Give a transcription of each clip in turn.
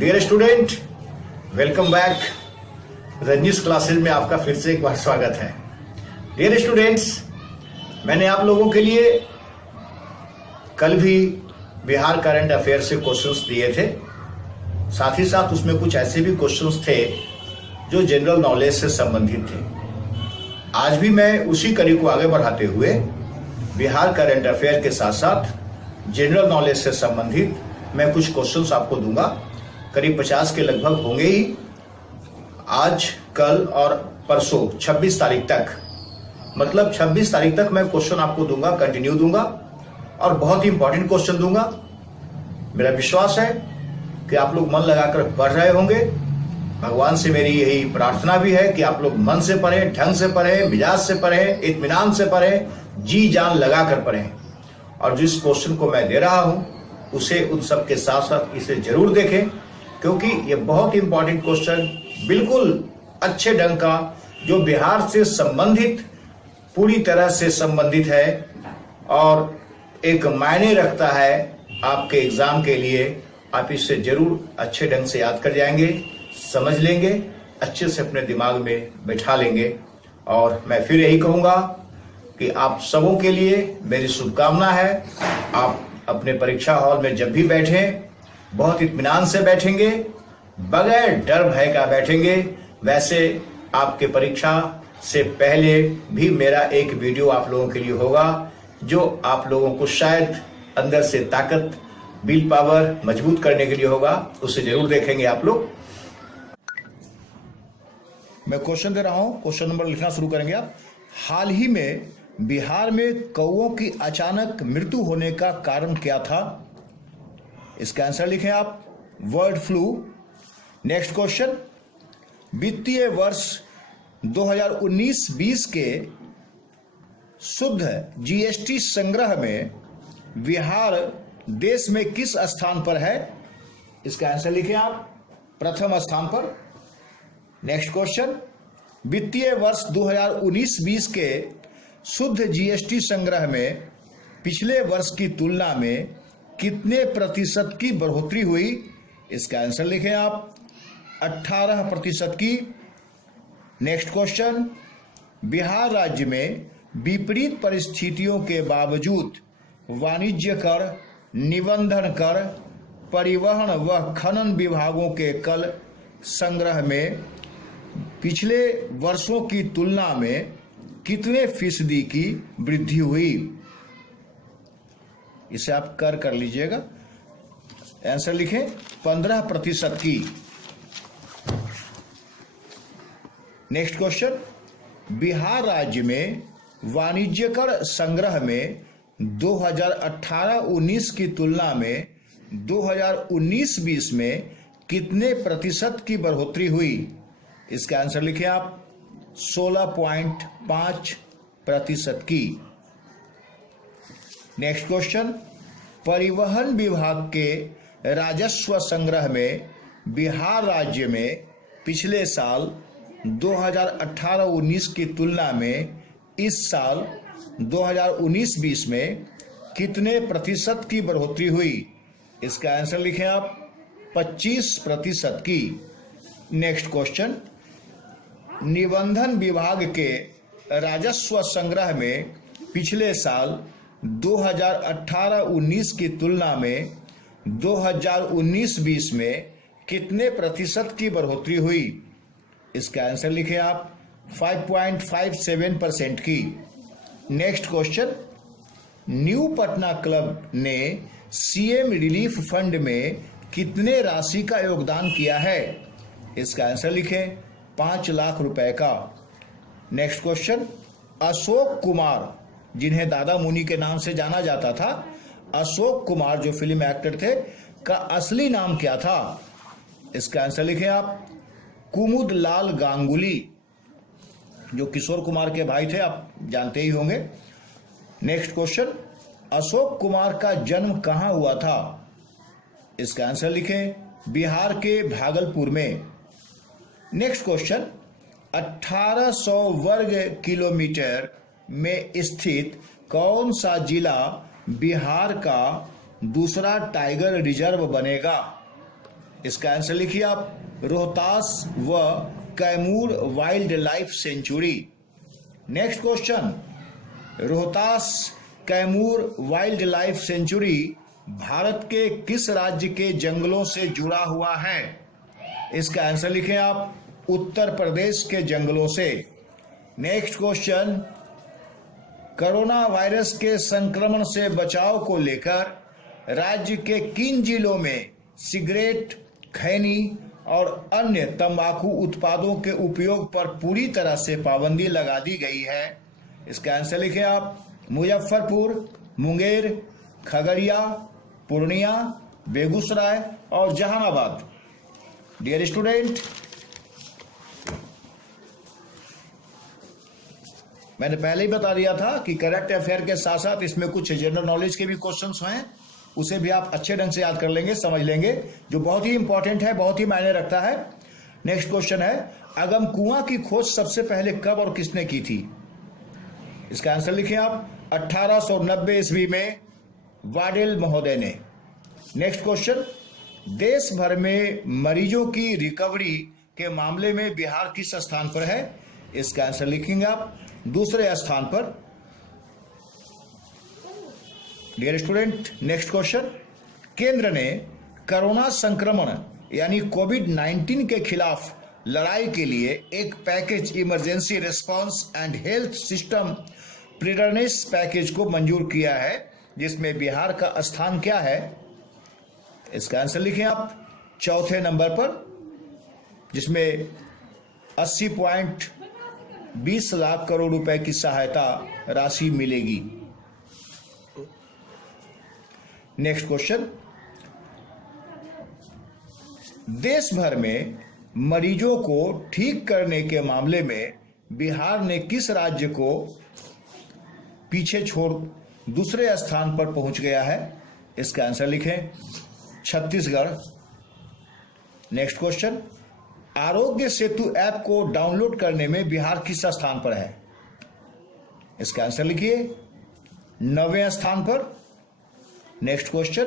Dear student, welcome back. Ranjish classes में आपका फिर से एक बार स्वागत है। डियर स्टूडेंट्स, मैंने आप लोगों के लिए कल भी बिहार करंट अफेयर से क्वेश्चंस दिए थे। साथ ही साथ उसमें कुछ ऐसे भी क्वेश्चंस थे जो जनरल नॉलेज से संबंधित थे। आज भी मैं उसी कड़ी को आगे बढ़ाते हुए बिहार करंट अफेयर के साथ साथ जनरल नॉलेज से संबंधित मैं कुछ क्वेश्चंस आपको दूंगा। करीब 50 के लगभग होंगे ही। आज, कल और परसों 26 तारीख तक, मतलब 26 तारीख तक मैं क्वेश्चन आपको दूंगा, कंटिन्यू दूंगा और बहुत ही इंपॉर्टेंट क्वेश्चन दूंगा। मेरा विश्वास है कि आप लोग मन लगाकर पढ़ रहे होंगे। भगवान से मेरी यही प्रार्थना भी है कि आप लोग मन से पढ़ें, ढंग से पढ़ें, मिजाज से पढ़ें, इत्मीनान से पढ़ें, जी जान लगाकर पढ़ें। और जिस क्वेश्चन को मैं दे रहा हूं उसे उन सब के साथ साथ इसे जरूर देखें, क्योंकि ये बहुत इंपॉर्टेंट क्वेश्चन, बिल्कुल अच्छे ढंग का, जो बिहार से संबंधित, पूरी तरह से संबंधित है और एक मायने रखता है आपके एग्जाम के लिए। आप इसे जरूर अच्छे ढंग से याद कर जाएंगे, समझ लेंगे, अच्छे से अपने दिमाग में बैठा लेंगे। और मैं फिर यही कहूंगा कि आप सबों के लिए मेरी शुभकामना है। आप अपने परीक्षा हॉल में जब भी बैठें, बहुत इत्मीनान से बैठेंगे, बगैर डर भय का बैठेंगे। वैसे आपके परीक्षा से पहले भी मेरा एक वीडियो आप लोगों के लिए होगा, जो आप लोगों को शायद अंदर से ताकत, विल पावर मजबूत करने के लिए होगा। उसे जरूर देखेंगे आप लोग। मैं क्वेश्चन दे रहा हूं, क्वेश्चन नंबर लिखना शुरू करेंगे आप। हाल ही में बिहार में कौओं की अचानक मृत्यु होने का कारण क्या था? इसका आंसर लिखें आप, बर्ड फ्लू। नेक्स्ट क्वेश्चन, वित्तीय वर्ष 2019-20 के शुद्ध जीएसटी संग्रह में बिहार देश में किस स्थान पर है? इसका आंसर लिखें आप, प्रथम स्थान पर। नेक्स्ट क्वेश्चन, वित्तीय वर्ष 2019-20 के शुद्ध जीएसटी संग्रह में पिछले वर्ष की तुलना में कितने प्रतिशत की बढ़ोतरी हुई? इसका आंसर लिखें आप, 18% की। नेक्स्ट क्वेश्चन, बिहार राज्य में विपरीत परिस्थितियों के बावजूद वाणिज्य कर, निबंधन कर, परिवहन व खनन विभागों के कल संग्रह में पिछले वर्षों की तुलना में कितने फीसदी की वृद्धि हुई? इसे आप कर लीजिएगा। आंसर लिखें, 15% की। नेक्स्ट क्वेश्चन, बिहार राज्य में वाणिज्य कर संग्रह में 2018-19 की तुलना में 2019-20 में कितने प्रतिशत की बढ़ोतरी हुई? इसका आंसर लिखें आप, 16.5% की। नेक्स्ट क्वेश्चन, परिवहन विभाग के राजस्व संग्रह में बिहार राज्य में पिछले साल 2018-19 की तुलना में इस साल 2019-20 में कितने प्रतिशत की बढ़ोतरी हुई? इसका आंसर लिखें आप, 25% की। नेक्स्ट क्वेश्चन, निबंधन विभाग के राजस्व संग्रह में पिछले साल 2018-19 की तुलना में 2019-20 में कितने प्रतिशत की बढ़ोतरी हुई? इसका आंसर लिखें आप, 5.57% की। Next question, new Patna club ने सीएम रिलीफ फंड में कितने राशि का योगदान किया है? इसका आंसर लिखें, 5 लाख रुपए का। नेक्स्ट क्वेश्चन, अशोक कुमार, जिन्हें दादा मुनि के नाम से जाना जाता था, अशोक कुमार जो फिल्म एक्टर थे, का असली नाम क्या था? इसका आंसर लिखें आप, कुमुदलाल गांगुली, जो किशोर कुमार के भाई थे, आप जानते ही होंगे। नेक्स्ट क्वेश्चन, अशोक कुमार का जन्म कहां हुआ था? इसका आंसर लिखें, बिहार के भागलपुर में। नेक्स्ट क्वेश्चन, 1800 वर्ग किलोमीटर में स्थित कौन सा जिला बिहार का दूसरा टाइगर रिजर्व बनेगा? इसका आंसर लिखिए आप, रोहतास व Kaimur wild life sanctuary. Next question, Rohtas Kaimur wild life sanctuary Bharat के किस राज्य के जंगलों से जुड़ा हुआ है? इसका आंसर लिखें आप, उत्तर प्रदेश के जंगलों से। नेक्स्ट क्वेश्चन, कोरोना वायरस के संक्रमण से बचाव को लेकर राज्य के किन जिलों में सिगरेट, खैनी और अन्य तंबाकू उत्पादों के उपयोग पर पूरी तरह से पाबंदी लगा दी गई है? इसका आंसर लिखें आप, मुजफ्फरपुर, मुंगेर, खगड़िया, पूर्णिया, बेगूसराय और जहानाबाद। डियर स्टूडेंट, मैंने पहले ही बता दिया था कि करंट अफेयर के साथ साथ इसमें कुछ जनरल नॉलेज के भी क्वेश्चंस हैं, उसे भी आप अच्छे ढंग से याद कर लेंगे, समझ लेंगे, जो बहुत ही इंपॉर्टेंट है, बहुत ही मायने रखता है। नेक्स्ट क्वेश्चन है, अगम कुआं की खोज सबसे पहले कब और किसने की थी? इसका आंसर लिखें आप, 1890 ईस्वी में वाडेल महोदय ने। नेक्स्ट क्वेश्चन, देश भर में मरीजों की रिकवरी के मामले में बिहार किस स्थान पर है? इसका आंसर लिखेंगे आप, दूसरे स्थान पर। डियर स्टूडेंट, नेक्स्ट क्वेश्चन, केंद्र ने कोरोना संक्रमण यानी कोविड-19 के खिलाफ लड़ाई के लिए एक package emergency response and health system preparedness package को मंजूर किया है, जिसमें बिहार का स्थान क्या है? इसका आंसर लिखें आप, चौथे नंबर पर, जिसमें 80.20 लाख करोड़ रुपए की सहायता राशि मिलेगी। नेक्स्ट क्वेश्चन, देश भर में मरीजों को ठीक करने के मामले में बिहार ने किस राज्य को पीछे छोड़ दूसरे स्थान पर पहुंच गया है? इसका आंसर लिखें, Chhattisgarh. Next question, Aarogya Setu app को डाउनलोड करने में बिहार किस स्थान पर है? इसका आंसर लिखिए, 9वें स्थान पर। नेक्स्ट क्वेश्चन,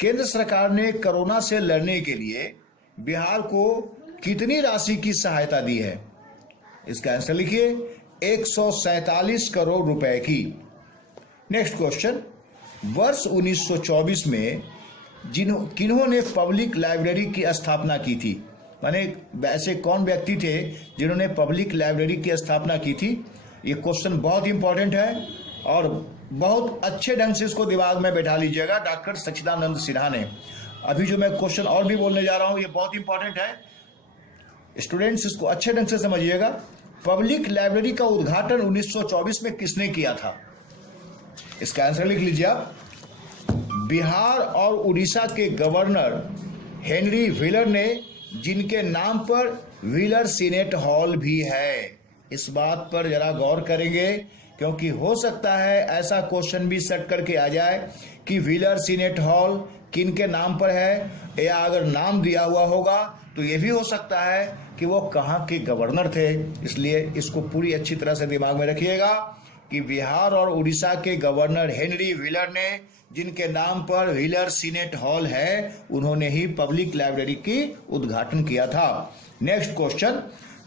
केंद्र सरकार ने कोरोना से लड़ने के लिए बिहार को कितनी राशि की सहायता दी है? इसका आंसर लिखिए, 147 करोड़ रुपए की। नेक्स्ट क्वेश्चन, वर्ष 1924 में किन्होंने पब्लिक लाइब्रेरी की स्थापना की थी? माने ऐसे कौन व्यक्ति थे जिन्होंने पब्लिक लाइब्रेरी की स्थापना की थी? ये क्वेश्चन बहुत इंपॉर्टेंट है और बहुत अच्छे ढंग से इसको दिमाग में बैठा लीजिएगा। डॉक्टर सच्चिदानंद सिन्हा ने। अभी जो मैं क्वेश्चन और भी बोलने जा रहा हूं, ये बहुत इंपॉर्टेंट है, स्टूडेंट्स इसको अच्छे ढंग से समझिएगा। पब्लिक लाइब्रेरी का उद्घाटन 1924 में किसने किया था? इसका आंसर लिख लीजिए आप, बिहार और उड़ीसा के गवर्नर हेनरी व्हीलर ने, जिनके नाम पर व्हीलर सीनेट हॉल भी है। इस बात पर जरा गौर करेंगे, क्योंकि हो सकता है ऐसा क्वेश्चन भी सेट करके आ जाए कि व्हीलर सीनेट हॉल किन के नाम पर है, या अगर नाम दिया हुआ होगा तो ये भी हो सकता है कि वो कहाँ के गवर्नर थे। इसलिए इसको पूरी अच्छी तरह से दिमाग में रखिएगा कि बिहार और उड़ीसा के गवर्नर हेनरी व्हीलर ने, जिनके नाम पर व्हीलर सीनेट हॉल है, उन्होंने ही पब्लिक लाइब्रेरी की उद्घाटन किया था। नेक्स्ट क्वेश्चन,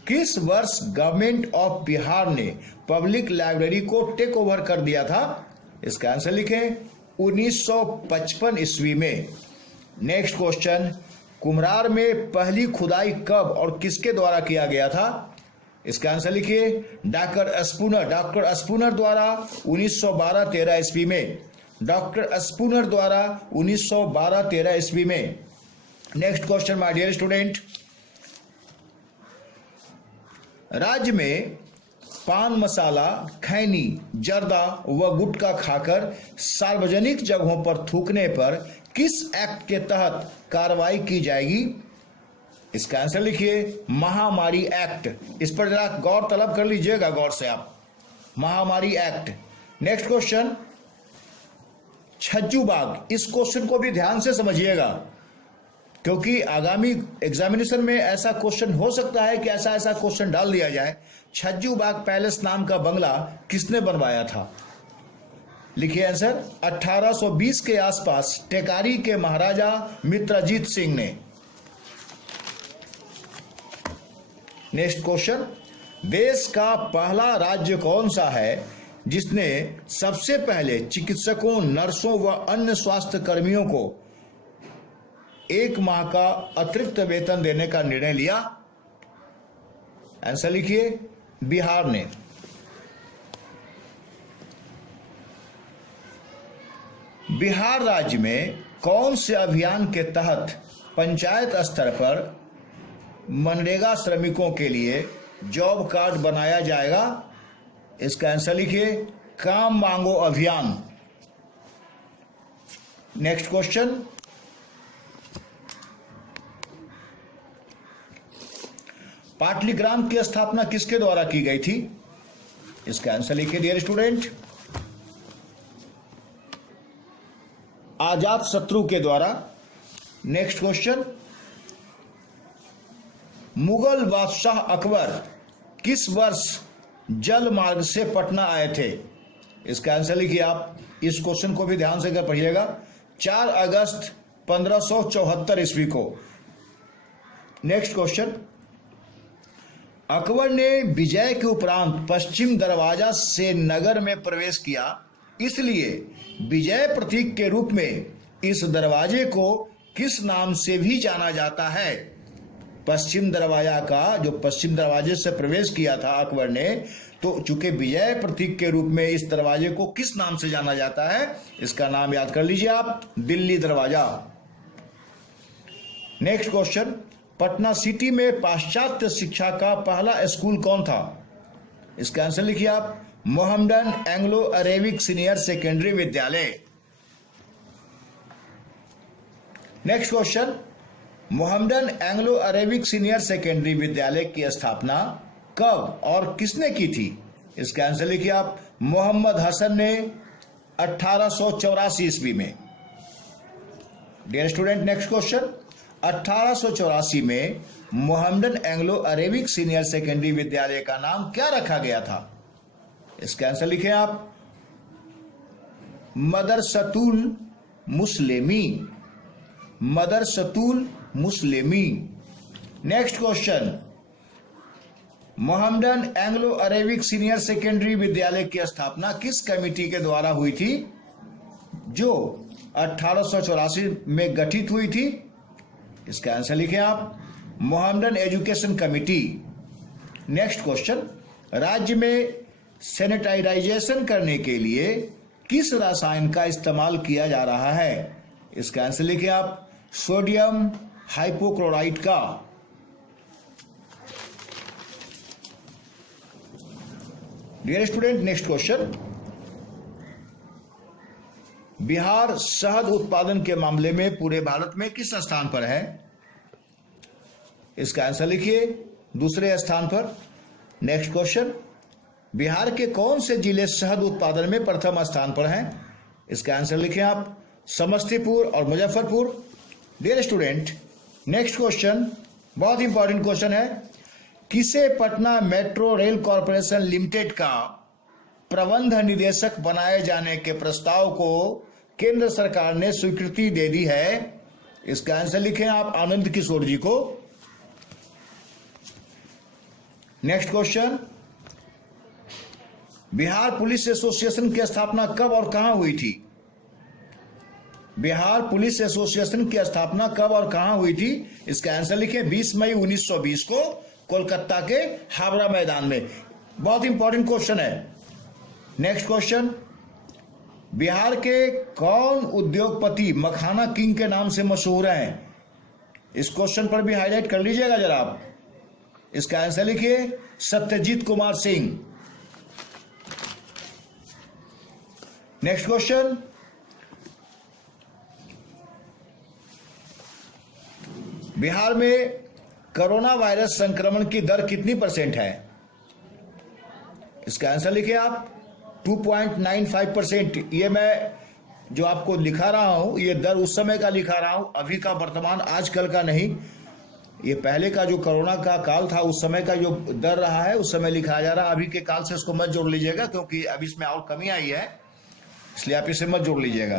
किस वर्ष गवर्नमेंट ऑफ बिहार ने पब्लिक लाइब्रेरी को टेक ओवर कर दिया था? इसका आंसर लिखें, 1955 ईस्वी में। नेक्स्ट क्वेश्चन, कुम्हरार में पहली खुदाई कब और किसके द्वारा किया गया था? इसका आंसर लिखिए, डॉक्टर स्पूनर द्वारा 1912-13 ईस्वी में। डॉक्टर स्पूनर द्वारा 1912-13 ईस्वी में। Next question my dear student, राज्य में पान मसाला, खैनी, जर्दा व गुटखा खाकर सार्वजनिक जगहों पर थूकने पर किस एक्ट के तहत कार्रवाई की जाएगी? इसका आंसर लिखिए, महामारी एक्ट। इस पर जरा गौर तलब कर लीजिएगा, गौर से आप, महामारी एक्ट। नेक्स्ट क्वेश्चन, छज्जू बाग। इस क्वेश्चन को भी ध्यान से समझिएगा, क्योंकि आगामी एग्जामिनेशन में ऐसा क्वेश्चन हो सकता है कि ऐसा क्वेश्चन डाल दिया जाए। छज्जू बाग पैलेस नाम का बंगला किसने बनवाया था? लिखिए आंसर। 1820 के आसपास टेकारी के महाराजा मित्रजीत सिंह ने। नेक्स्ट क्वेश्चन, देश का पहला राज्य कौन सा है जिसने सबसे पहले चिकित्सकों, नर्सों व अन्य स्वास्थ्य कर्मियों को 1 माह का अतिरिक्त वेतन देने का निर्णय लिया? आंसर लिखिए, बिहार ने। बिहार राज्य में कौन से अभियान के तहत पंचायत स्तर पर मनरेगा श्रमिकों के लिए जॉब कार्ड बनाया जाएगा? इसका आंसर लिखिए, काम मांगो अभियान। नेक्स्ट क्वेश्चन, पाटलिग्राम की स्थापना किसके द्वारा की गई थी? इसका आंसर लिखिए डियर स्टूडेंट, आजाद शत्रु के द्वारा। नेक्स्ट क्वेश्चन, मुगल बादशाह अकबर किस वर्ष जल मार्ग से पटना आए थे? इसका आंसर लिखिए आप। इस क्वेश्चन को भी ध्यान से कर पढ़िएगा। 4 अगस्त 1574 ईस्वी को। नेक्स्ट क्वेश्चन, अकबर ने विजय के उपरांत पश्चिम दरवाजा से नगर में प्रवेश किया, इसलिए विजय प्रतीक के रूप में इस दरवाजे को किस नाम से भी जाना जाता है? पश्चिम दरवाजा का, जो पश्चिम दरवाजे से प्रवेश किया था अकबर ने, तो चूंकि विजय प्रतीक के रूप में इस दरवाजे को किस नाम से जाना जाता है? इसका नाम याद कर लीजिए आप, दिल्ली दरवाजा। नेक्स्ट क्वेश्चन, पटना सिटी में पाश्चात्य शिक्षा का पहला स्कूल कौन था? इसका आंसर लिखिए आप, Mohammedan Anglo Arabic senior secondary विद्यालय। Next question, Mohammedan Anglo Arabic senior secondary विद्यालय की स्थापना कब और किसने की थी? इसका आंसर लिखिए आप, मोहम्मद हसन ने 1884 ईस्वी में। डियर स्टूडेंट, नेक्स्ट क्वेश्चन, 1884 में Mohammedan Anglo Arabic senior secondary विद्यालय का नाम क्या रखा गया था? इसका आंसर लिखें आप, Madrasatul Muslimi. Madrasatul Muslimi. Next question, Mohammedan Anglo Arabic senior secondary विद्यालय की स्थापना किस कमेटी के द्वारा हुई थी, जो 1884 में गठित हुई थी? इसका आंसर लिखें आप, Mohammedan education committee. Next question, राज्य में सैनिटाइजेशन करने के लिए किस रसायन का इस्तेमाल किया जा रहा है? इसका आंसर लिखें आप, सोडियम हाइपोक्लोराइड का। Dear student, next question, Bihar शहद उत्पादन के मामले में पूरे भारत में किस स्थान पर है? इसका आंसर लिखिए, दूसरे स्थान पर। नेक्स्ट क्वेश्चन, बिहार के कौन से जिले शहद उत्पादन में प्रथम स्थान पर हैं? इसका आंसर लिखें आप, समस्तीपुर और Muzaffarpur. Dear student, next question बहुत इंपॉर्टेंट क्वेश्चन है, किसे Patna metro rail corporation limited का प्रबंध निदेशक बनाए जाने के प्रस्ताव को केंद्र सरकार ने स्वीकृति दे दी है? इसका आंसर लिखें आप, आनंद किशोर जी को। Next question, Bihar police association की स्थापना कब और कहां हुई थी? बिहार पुलिस एसोसिएशन की स्थापना कब और कहां हुई थी? इसका आंसर लिखें, 20 मई 1920 को कोलकाता के हावड़ा मैदान में। बहुत इंपॉर्टेंट क्वेश्चन है। नेक्स्ट क्वेश्चन, बिहार के कौन उद्योगपति मखाना किंग के नाम से मशहूर हैं? इस क्वेश्चन पर भी हाईलाइट कर लीजिएगा जरा आप। इसका आंसर लिखिए, सत्यजीत कुमार सिंह। नेक्स्ट क्वेश्चन, बिहार में कोरोना वायरस संक्रमण की दर कितनी % है? इसका आंसर लिखिए आप, 2.95%। ये मैं जो आपको लिखा रहा हूं, ये दर उस समय का लिखा रहा हूं, अभी का वर्तमान आजकल का नहीं। ये पहले का जो कोरोना का काल था उस समय का जो दर रहा है उस समय लिखा जा रहा है। अभी के काल से इसको मत जोड़ लीजिएगा, क्योंकि अभी इसमें और कमी आई है। इसलिए आप इसे मत जोड़ लीजिएगा,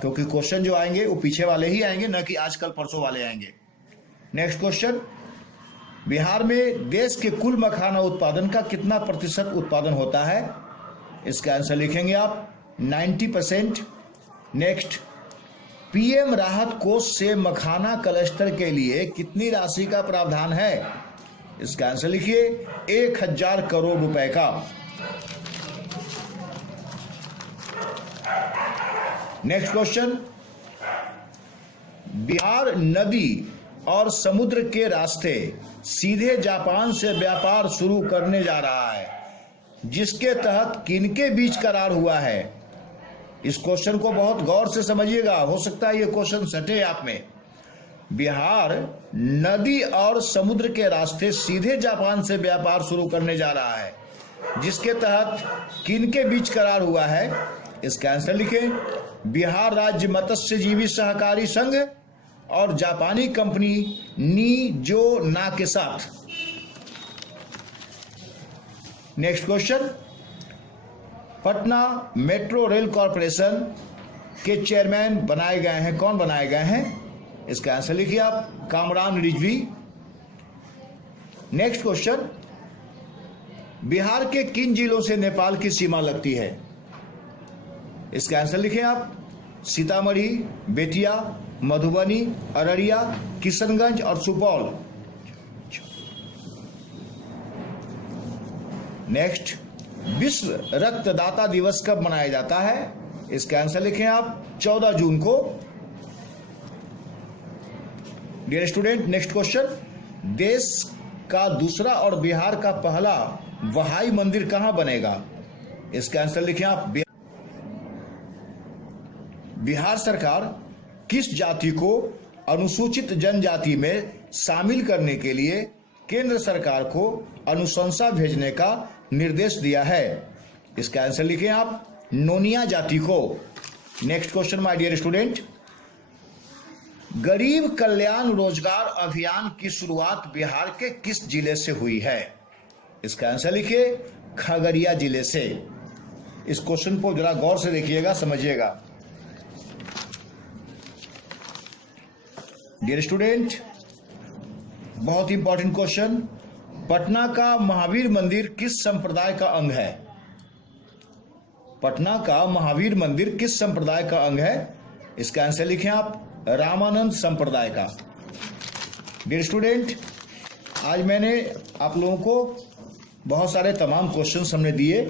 क्योंकि क्वेश्चन जो आएंगे वो पीछे वाले ही आएंगे, न कि आजकल परसों वाले आएंगे। नेक्स्ट क्वेश्चन, बिहार में देश के कुल मखाना उत्पादन का कितना प्रतिशत उत्पादन होता है? इसका आंसर लिखेंगे आप 90%। नेक्स्ट, पीएम राहत कोष से मखाना क्लस्टर के लिए कितनी राशि का प्रावधान है? इसका आंसर लिखिए 1000 करोड़ रुपए का। नेक्स्ट क्वेश्चन, बिहार नदी और समुद्र के रास्ते सीधे जापान से व्यापार शुरू करने जा रहा है, जिसके तहत किनके बीच करार हुआ है? इस क्वेश्चन को बहुत गौर से समझिएगा, हो सकता है ये क्वेश्चन सटे आप में। बिहार नदी और समुद्र के रास्ते सीधे जापान से व्यापार शुरू करने जा रहा है, जिसके तहत किनके बीच करार हुआ है? इसका आंसर लिखें बिहार राज्य मत्स्यजीवी सहकारी संघ और जापानी कंपनी निजोना के साथ। Next question, Patna metro rail corporation के चेयरमैन बनाए गए हैं, कौन बनाए गए हैं? इसका आंसर लिखिए आप कामरान रिजवी। नेक्स्ट क्वेश्चन, बिहार के किन जिलों से नेपाल की सीमा लगती है? इसका आंसर लिखें आप सीतामढ़ी, बेतिया, मधुबनी, अररिया, किशनगंज और सुपौल। नेक्स्ट, विश्व रक्तदाता दिवस कब मनाया जाता है? इसका आंसर लिखें आप 14 जून को। डियर स्टूडेंट, नेक्स्ट क्वेश्चन, देश का दूसरा और बिहार का पहला वहाई मंदिर कहां बनेगा? इसका आंसर लिखें आप बिहार सरकार किस जाति को अनुसूचित जनजाति में शामिल करने के लिए केंद्र सरकार को अनुशंसा भेजने का निर्देश दिया है? इसका आंसर लिखें आप नोनिया जाति को। Next question my dear student, गरीब कल्याण रोजगार अभियान की शुरुआत बिहार के किस जिले से हुई है? इसका आंसर लिखिए खगड़िया जिले से। इस क्वेश्चन को जरा गौर से देखिएगा, समझिएगा। डियर स्टूडेंट, बहुत इंपॉर्टेंट क्वेश्चन, पटना का महावीर मंदिर किस संप्रदाय का अंग है? पटना का महावीर मंदिर किस संप्रदाय का अंग है? इसका आंसर लिखें आप रामानंद संप्रदाय का। डियर स्टूडेंट, आज मैंने आप लोगों को बहुत सारे तमाम क्वेश्चंस हमने दिए